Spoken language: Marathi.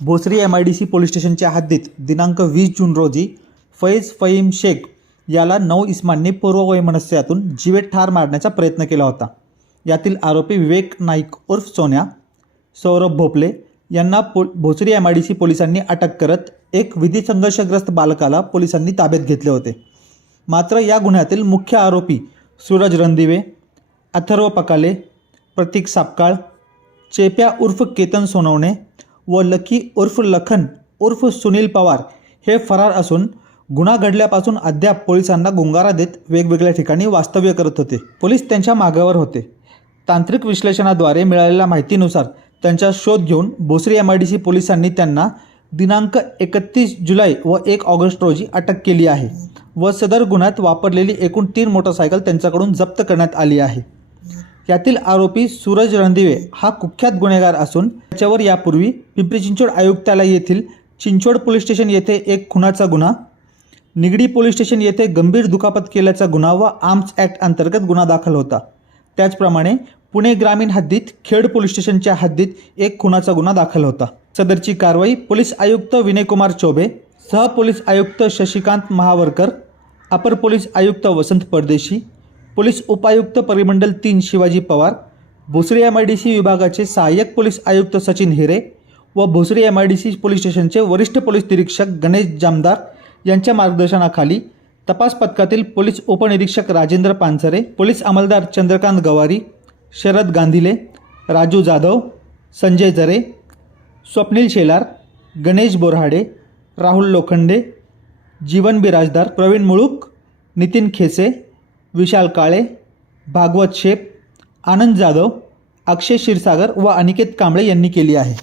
भोसरी MIDC पोलीस स्टेशनच्या हद्दीत दिनांक 20 जून रोजी फैज फहीम शेख याला 9 इसमांनी पूर्ववैमनस्यातून जीवे ठार मारण्याचा प्रयत्न केला होता। यातील आरोपी विवेक नाईक उर्फ सोन्या, सौरभ भोपले यांना भोसरी MIDC पोलिसांनी अटक करत एक विधी संघर्षग्रस्त बालकाला पोलिसांनी ताब्यात घेतले होते। मात्र या गुन्ह्यातील मुख्य आरोपी सूरज रणदिवे, अथर्व पकाले, प्रतीक सापकाळ, चेप्या उर्फ केतन सोनवणे व लकी उर्फ लखन उर्फ सुनील पवार हे फरार असून गुन्हा घडल्यापासून अद्याप पोलिसांना गुंगारा देत वेगवेगळ्या ठिकाणी वास्तव्य करत होते। पोलीस त्यांच्या मागावर होते। तांत्रिक विश्लेषणाद्वारे मिळालेल्या माहितीनुसार त्यांचा शोध घेऊन भोसरी MIDC पोलिसांनी त्यांना दिनांक 31 जुलै व 1 ऑगस्ट रोजी अटक केली आहे व सदर गुन्ह्यात वापरलेली एकूण 3 मोटरसायकल त्यांच्याकडून जप्त करण्यात आली आहे। यातील आरोपी सूरज रणदिवे हा कुख्यात गुन्हेगार असून त्याच्यावर यापूर्वी पिंपरी चिंचवड आयुक्तालय येथील चिंचवड पोलीस स्टेशन येथे एक खुनाचा गुन्हा, निगडी पोलीस स्टेशन येथे गंभीर दुखापत केल्याचा गुन्हा व आर्म्स ॲक्ट अंतर्गत गुन्हा दाखल होता। त्याचप्रमाणे पुणे ग्रामीण हद्दीत खेड पोलीस स्टेशनच्या हद्दीत एक खुनाचा गुन्हा दाखल होता। सदरची कारवाई पोलीस आयुक्त विनयकुमार चौबे, सह पोलीस आयुक्त शशिकांत महावरकर, अपर पोलीस आयुक्त वसंत परदेशी, पोलीस उपायुक्त परिमंडल 3 शिवाजी पवार, भोसरी MIDC विभागाचे सहाय्यक पोलीस आयुक्त सचिन हिरे व भोसरी MIDC पोलीस स्टेशनचे वरिष्ठ पोलीस निरीक्षक गणेश जामदार यांच्या मार्गदर्शनाखाली तपास पथकातील पोलीस उपनिरीक्षक राजेंद्र पानसरे, पोलीस अंमलदार चंद्रकांत गवारी, शरद गांधीले, राजू जाधव, संजय जरे, स्वप्नील शेलार, गणेश बोरहाडे, राहुल लोखंडे, जीवन बिराजदार, प्रवीण मुळूक, नितीन खेसे, विशाल काळे, भागवत शेप, आनंद जाधव, अक्षय क्षीरसागर व अनिकेत कांबळे यांनी केली आहे।